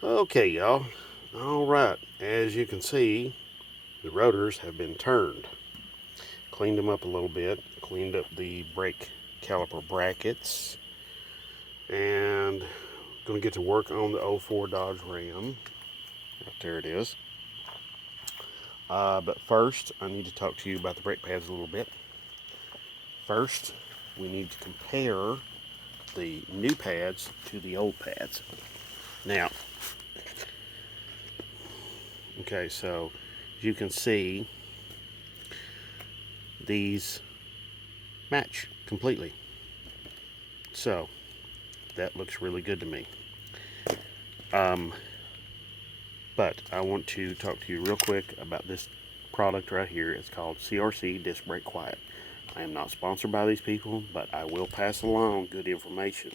Okay, y'all. All right. As you can see, the rotors have been turned. Cleaned them up a little bit. Cleaned up the brake caliper brackets. And going to get to work on the '04 Dodge Ram. Right there it is. But first, I need to talk to you about the brake pads a little bit. First, we need to compare the new pads to the old pads. Now, okay, so as you can see, these match completely. So that looks really good to me. But I want to talk to you real quick about this product right here. It's called CRC Disc Brake Quiet. I am not sponsored by these people, but I will pass along good information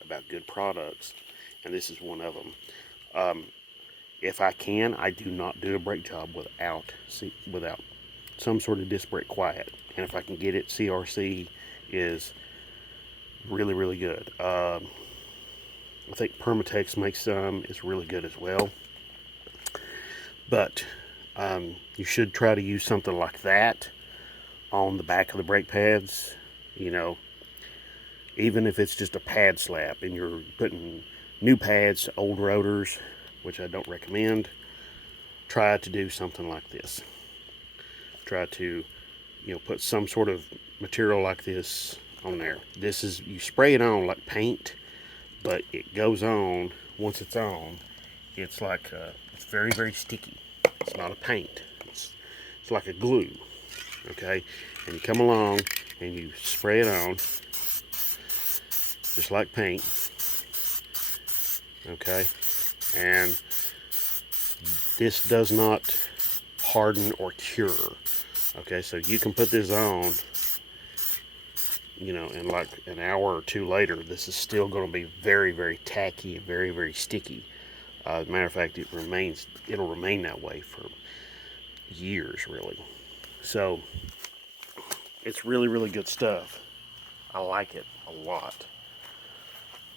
about good products, and this is one of them. If I can, I do not do a brake job without some sort of disc brake quiet, and if I can get it, CRC is really, really good. I think Permatex makes some. It's really good as well. But you should try to use something like that on the back of the brake pads. You know, even if it's just a pad slap and you're putting new pads to old rotors, which I don't recommend, try to do something like this. Try to, put some sort of material like this on there. This is, you spray it on like paint, but it goes on, once it's on, it's like, it's very, very sticky. It's not a paint. It's like a glue, okay? And you come along and you spray it on, just like paint, okay? And this does not harden or cure, okay? So you can put this on, in like an hour or two later, this is still going to be very, very tacky and very, very sticky. As a matter of fact, it'll remain that way for years, really. So it's really, really good stuff. I like it a lot.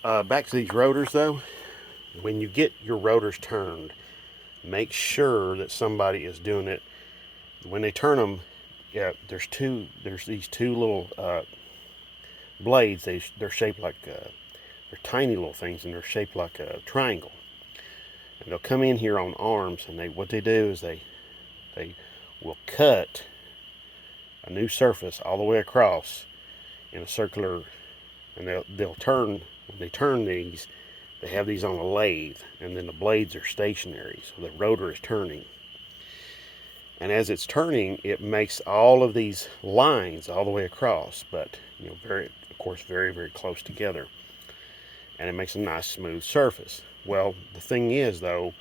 Back to these rotors, though. When you get your rotors turned, make sure that somebody is doing it. When they turn them, yeah, there's these two little blades. They're shaped like they're tiny little things, and they're shaped like a triangle. And they'll come in here on arms, and what they do is they will cut a new surface all the way across in a circular, and they'll turn. When they turn these, they have these on a lathe, and then the blades are stationary, so the rotor is turning. And as it's turning, it makes all of these lines all the way across, but very, very close together, and it makes a nice smooth surface. Well, the thing is, though,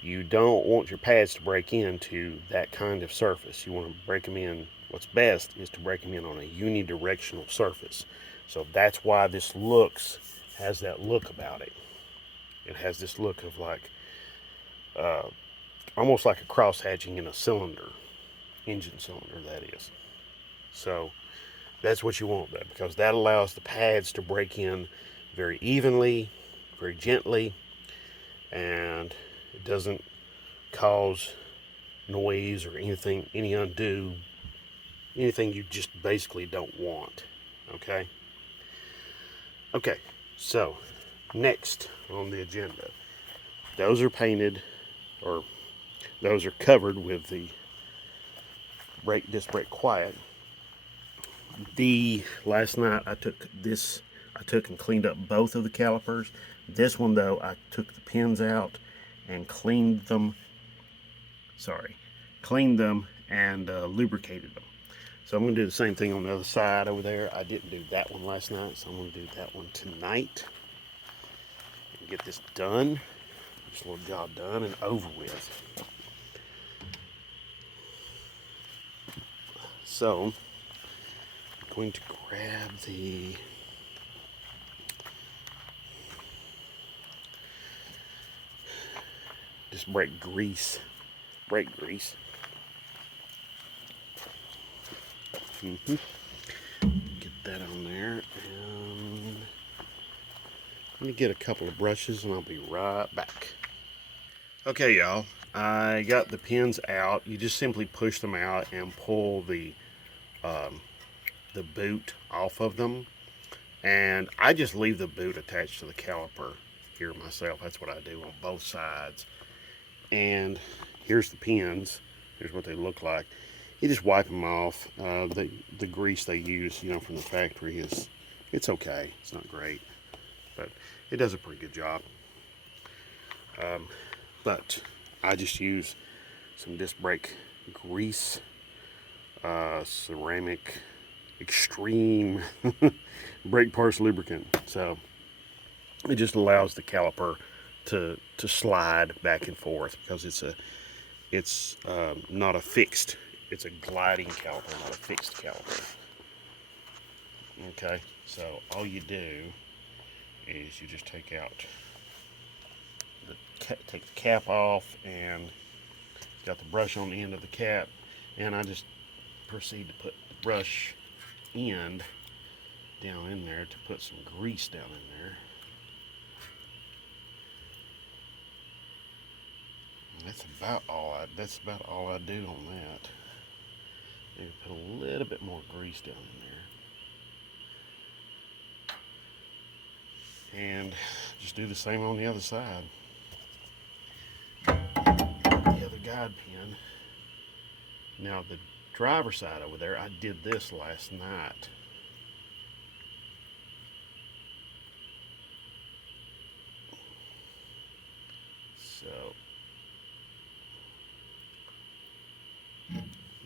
you don't want your pads to break into that kind of surface. You want to break them in. What's best is to break them in on a unidirectional surface. So that's why this has that look about it. It has this look of like, almost like a cross hatching in a cylinder, engine cylinder, that is. So that's what you want, though, because that allows the pads to break in very evenly, very gently, and it doesn't cause noise or anything you just basically don't want. Okay, so next on the agenda, those are painted, or those are covered with the disc brake quiet. Last night I took and cleaned up both of the calipers. This one, though, I took the pins out and cleaned them and lubricated them. So I'm going to do the same thing on the other side over there. I didn't do that one last night, so I'm going to do that one tonight and get this done. This little job done and over with. So I'm going to grab the just brake grease. Get that on there, and I'm going to get a couple of brushes, and I'll be right back. Okay, y'all, I got the pins out. You just simply push them out and pull the boot off of them. And I just leave the boot attached to the caliper here myself. That's what I do on both sides. And here's the pins. Here's what they look like. You just wipe them off. The grease they use, from the factory it's okay. It's not great, but it does a pretty good job. But I just use some disc brake grease, ceramic extreme brake parts lubricant. So it just allows the caliper to slide back and forth, because it's not a fixed. It's a gliding caliper, not a fixed caliper. Okay, so all you do is you just take the cap off, and got the brush on the end of the cap, and I just proceed to put the brush end down in there to put some grease down in there. And that's about all I do on that. Maybe put a little bit more grease down in there. And just do the same on the other side. The other guide pin. Now the driver's side over there, I did this last night. So,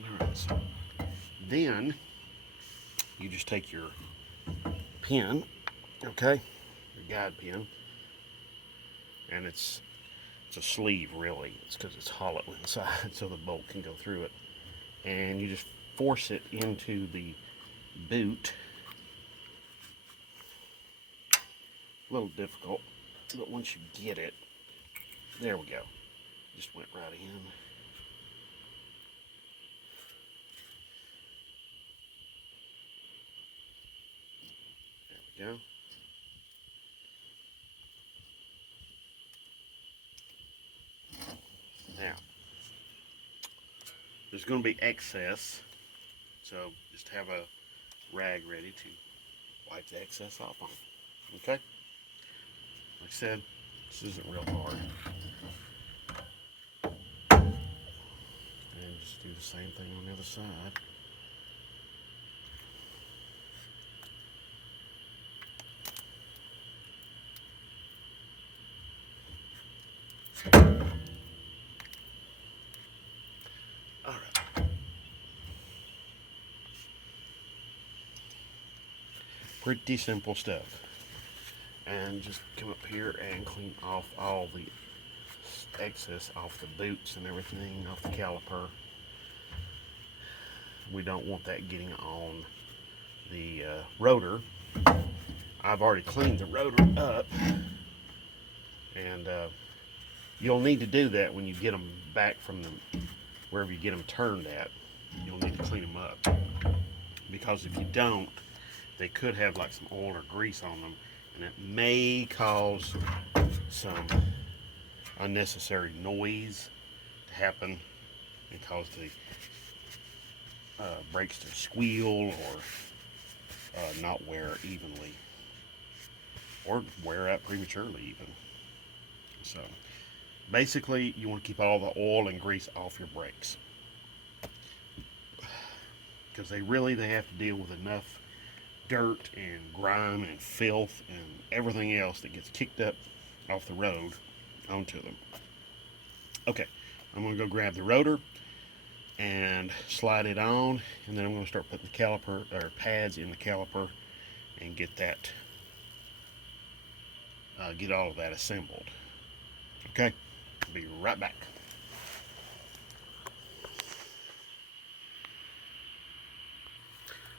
alright, so then you just take your pin, okay, your guide pin, and it's a sleeve, really. It's because it's hollow inside, so the bolt can go through it. And you just force it into the boot. A little difficult, but once you get it, there we go. Just went right in. There we go. Now, there's going to be excess, so just have a rag ready to wipe the excess off on. Okay? Like I said, this isn't real hard. And just do the same thing on the other side. Alright. Pretty simple stuff. And just come up here and clean off all the excess off the boots and everything, off the caliper. We don't want that getting on the rotor. I've already cleaned the rotor up, and you'll need to do that when you get them back from wherever you get them turned at. You'll need to clean them up, because if you don't, they could have like some oil or grease on them, and it may cause some unnecessary noise to happen and cause the brakes to squeal, or not wear evenly, or wear out prematurely even. So basically, you want to keep all the oil and grease off your brakes, because they have to deal with enough dirt and grime and filth and everything else that gets kicked up off the road onto them. Okay, I'm going to go grab the rotor and slide it on, and then I'm going to start putting the caliper or pads in the caliper and get all of that assembled. Okay, I'll be right back.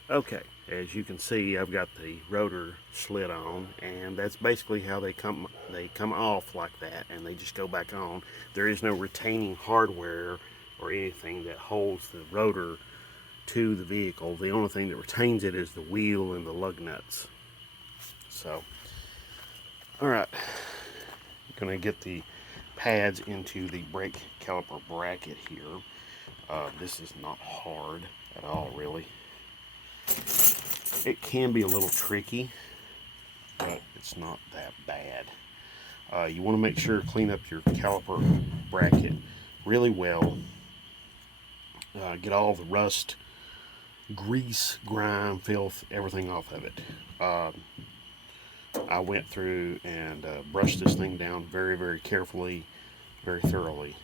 Okay, as you can see, I've got the rotor slid on, and that's basically how they come off like that, and they just go back on. There is no retaining hardware or anything that holds the rotor to the vehicle. The only thing that retains it is the wheel and the lug nuts. So, alright, I'm going to get the pads into the brake caliper bracket here. This is not hard at all, really. It can be a little tricky, but it's not that bad. You want to make sure to clean up your caliper bracket really well. Get all the rust, grease, grime, filth, everything off of it. I went through and brushed this thing down very, very carefully, very thoroughly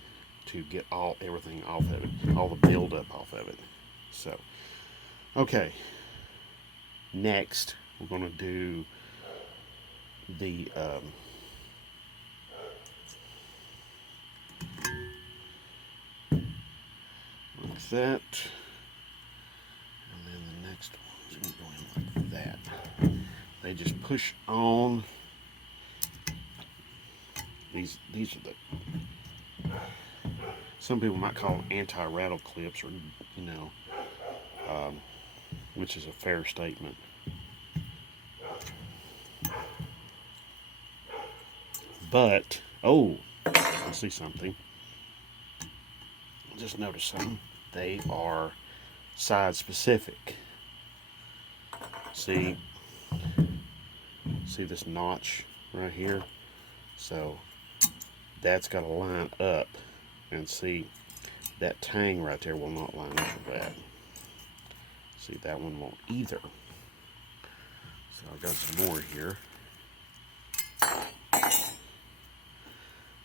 to get everything off of it, all the buildup off of it. So, okay. Next, we're going to do the like that, and then the next one's going to go in like that. They just push on. These are the, some people might call them anti-rattle clips, or which is a fair statement. But I see something. Just notice something. They are side specific. See this notch right here? So that's got to line up, and see that tang right there will not line up with that. See, that one won't either. So I've got some more here.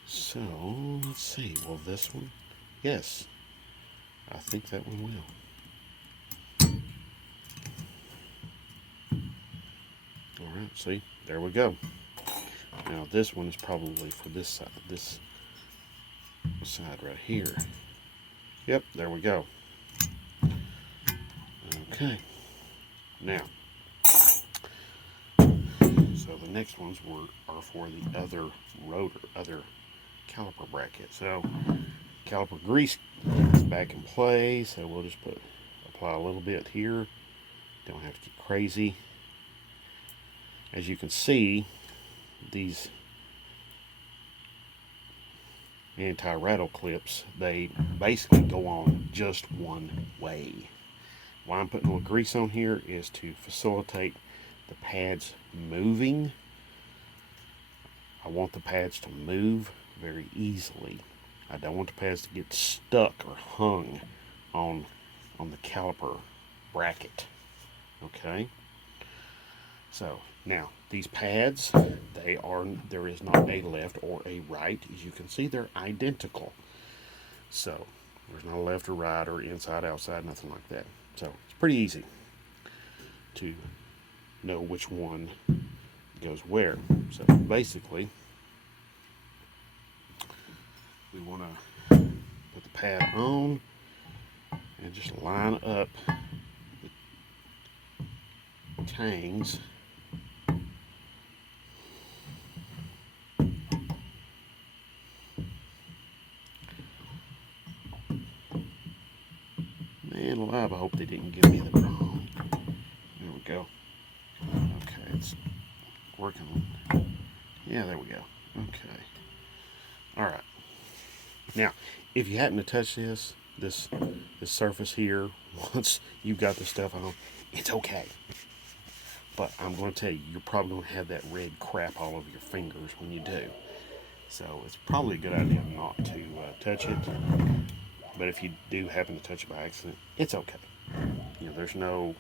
So let's see, will this one? Yes, I think that one will. Alright, see, there we go. Now this one is probably for this side right here. Yep, there we go. Okay, now, so the next ones are for the other caliper bracket. So caliper grease is back in play, so we'll just apply a little bit here. Don't have to get crazy. As you can see, these anti-rattle clips, they basically go on just one way. Why I'm putting a little grease on here is to facilitate the pads moving. I want the pads to move very easily. I don't want the pads to get stuck or hung on the caliper bracket. Okay? So now these pads, there is not a left or a right. As you can see, they're identical. So there's not a left or right or inside, outside, nothing like that. So it's pretty easy to know which one goes where. So basically, we want to put the pad on and just line up the tangs. Man alive, I hope they didn't give me the wrong. There we go. Okay, it's working. Yeah, there we go. Okay. Alright. Now, if you happen to touch this surface here, once you've got the stuff on, it's okay. But I'm going to tell you, you're probably going to have that red crap all over your fingers when you do. So it's probably a good idea not to touch it. But if you do happen to touch it by accident, it's okay. There's no,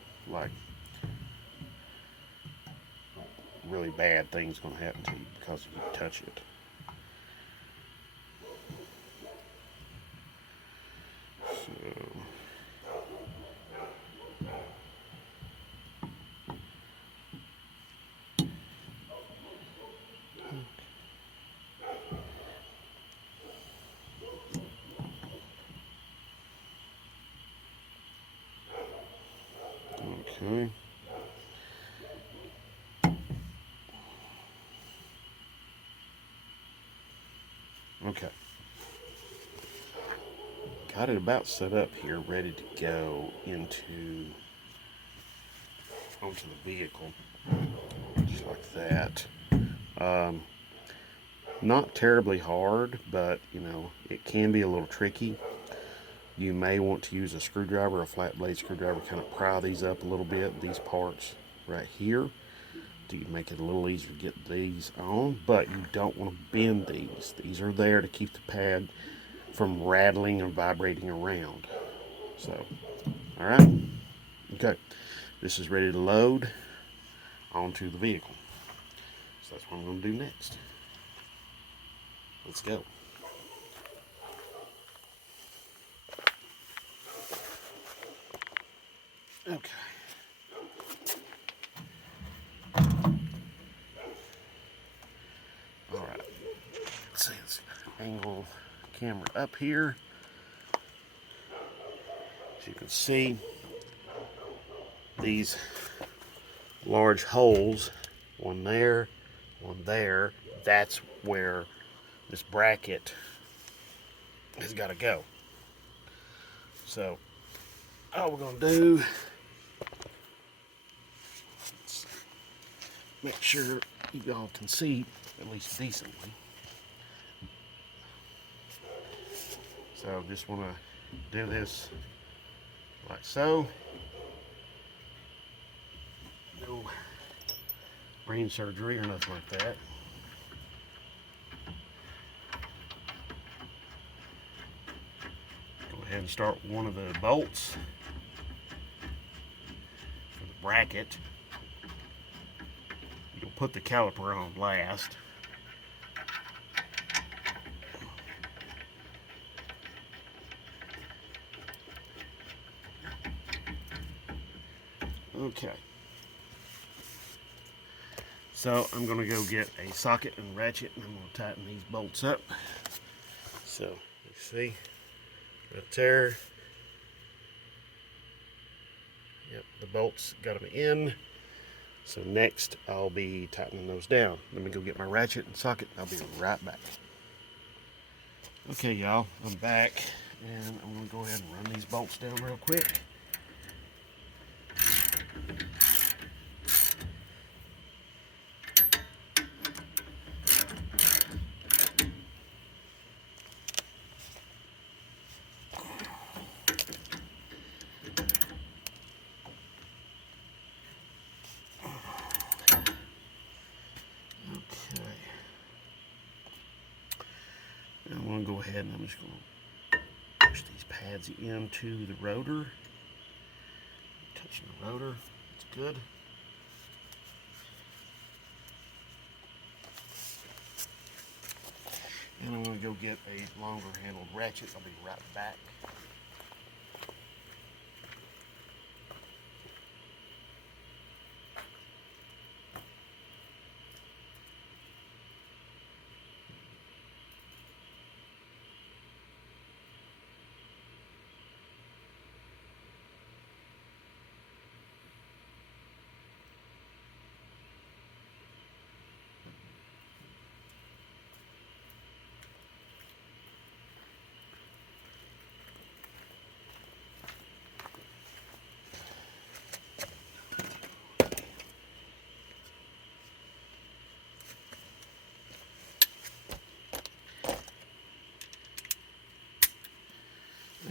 really bad things going to happen to you because you touch it. Okay. Okay. Got it about set up here, ready to go onto the vehicle, just like that. Not terribly hard, but you know, it can be a little tricky. You may want to use a screwdriver, a flat blade screwdriver, kind of pry these up a little bit, these parts right here, to make it a little easier to get these on, but you don't want to bend these. These are there to keep the pad from rattling and vibrating around. So, all right, okay, this is ready to load onto the vehicle. So that's what I'm going to do next. Let's go. Okay. All right. Let's angle the camera up here. As you can see, these large holes, one there, that's where this bracket has got to go. So all we're going to do, make sure you all can see at least decently. So just want to do this like so. No brain surgery or nothing like that. Go ahead and start one of the bolts for the bracket. You'll put the caliper on last. Okay. So I'm going to go get a socket and ratchet, and I'm going to tighten these bolts up. So you see right there. Yep, the bolts got them in. So next I'll be tightening those down. Let me go get my ratchet and socket, and I'll be right back. Okay, y'all, I'm back, and I'm going to go ahead and run these bolts down real quick. I'm going to go ahead and I'm just going to push these pads into the rotor. Touching the rotor, it's good. And I'm going to go get a longer handled ratchet. I'll be right back.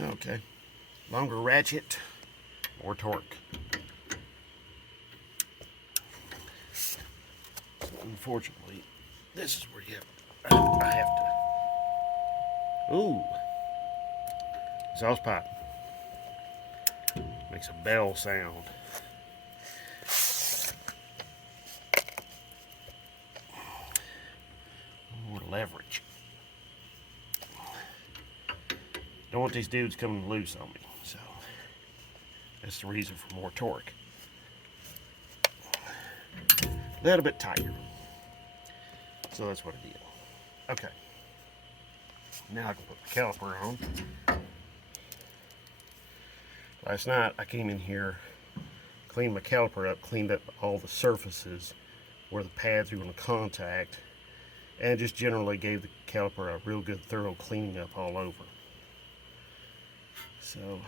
Okay, longer ratchet, more torque. So unfortunately, this is where I have to. Ooh, exhaust pipe makes a bell sound. More leverage. Don't want these dudes coming loose on me, so that's the reason for more torque. A little bit tighter. So that's what I did. Okay. Now I can put the caliper on. Last night I came in here, cleaned my caliper up, cleaned up all the surfaces where the pads were going to contact, and just generally gave the caliper a real good thorough cleaning up all over. So,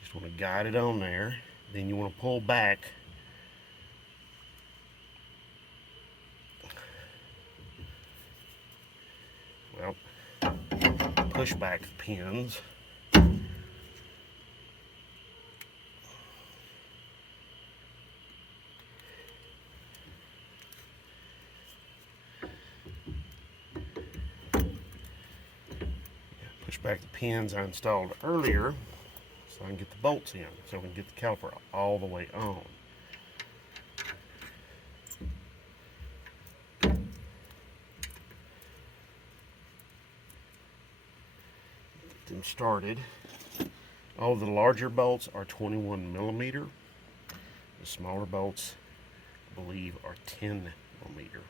just want to guide it on there. Then you want to pull back Well, push back pins. Push back the pins I installed earlier so I can get the bolts in, so we can get the caliper all the way on. Get them started. All the larger bolts are 21 millimeter. The smaller bolts, I believe, are 10 millimeter.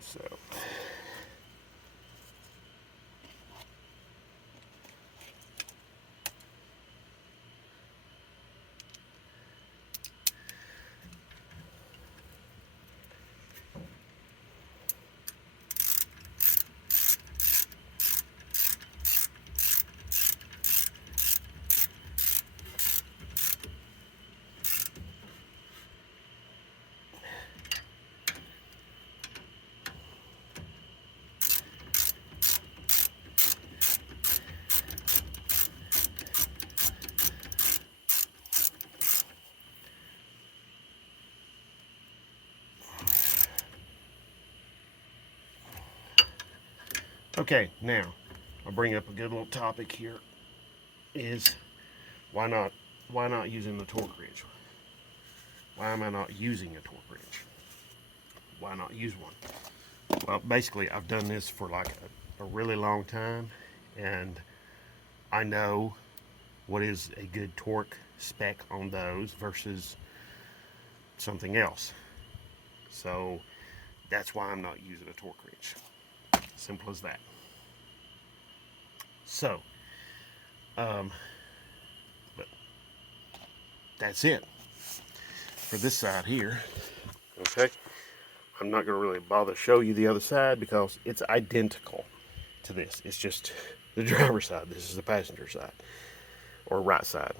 So okay, now I'll bring up a good little topic here. Is why not using the torque wrench? Why am I not using a torque wrench? Why not use one? Well, basically, I've done this for like a really long time, and I know what is a good torque spec on those versus something else. So that's why I'm not using a torque wrench. Simple as that. So, but that's it for this side here. Okay, I'm not going to really bother to show you the other side because it's identical to this. It's just the driver's side. This is the passenger side, or right side.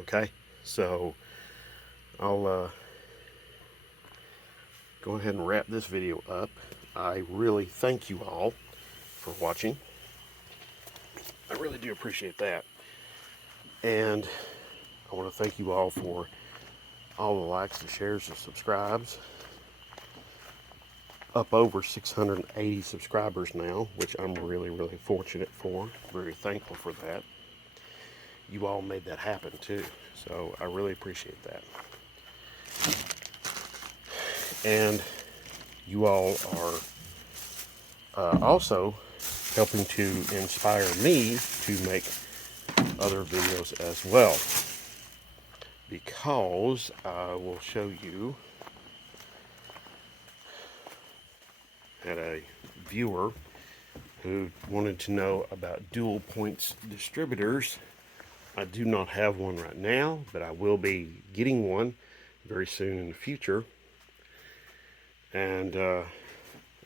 Okay, so I'll go ahead and wrap this video up. I really thank you all for watching. I really do appreciate that. And I want to thank you all for all the likes and shares and subscribes. Up over 680 subscribers now, which I'm really, really fortunate for. Very thankful for that. You all made that happen too, so I really appreciate that. And you all are also helping to inspire me to make other videos as well, because I will show you, had a viewer who wanted to know about dual points distributors. I do not have one right now, but I will be getting one very soon in the future, and I'll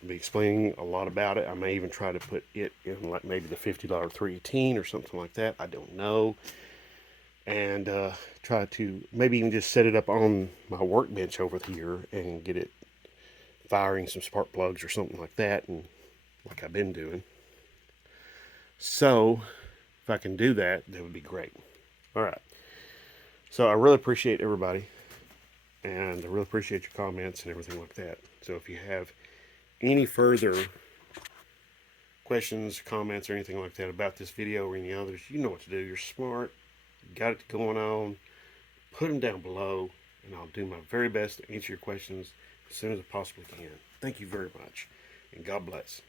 be explaining a lot about it. I may even try to put it in like maybe the $50 318 or something like that. I don't know. And try to maybe even just set it up on my workbench over here and get it firing some spark plugs or something like that, and like I've been doing. So if I can do that, that would be great. All right. So I really appreciate everybody, and I really appreciate your comments and everything like that. So if you have any further questions, comments, or anything like that about this video or any others, you know what to do. You're smart. You got it going on. Put them down below, and I'll do my very best to answer your questions as soon as I possibly can. Thank you very much, and God bless.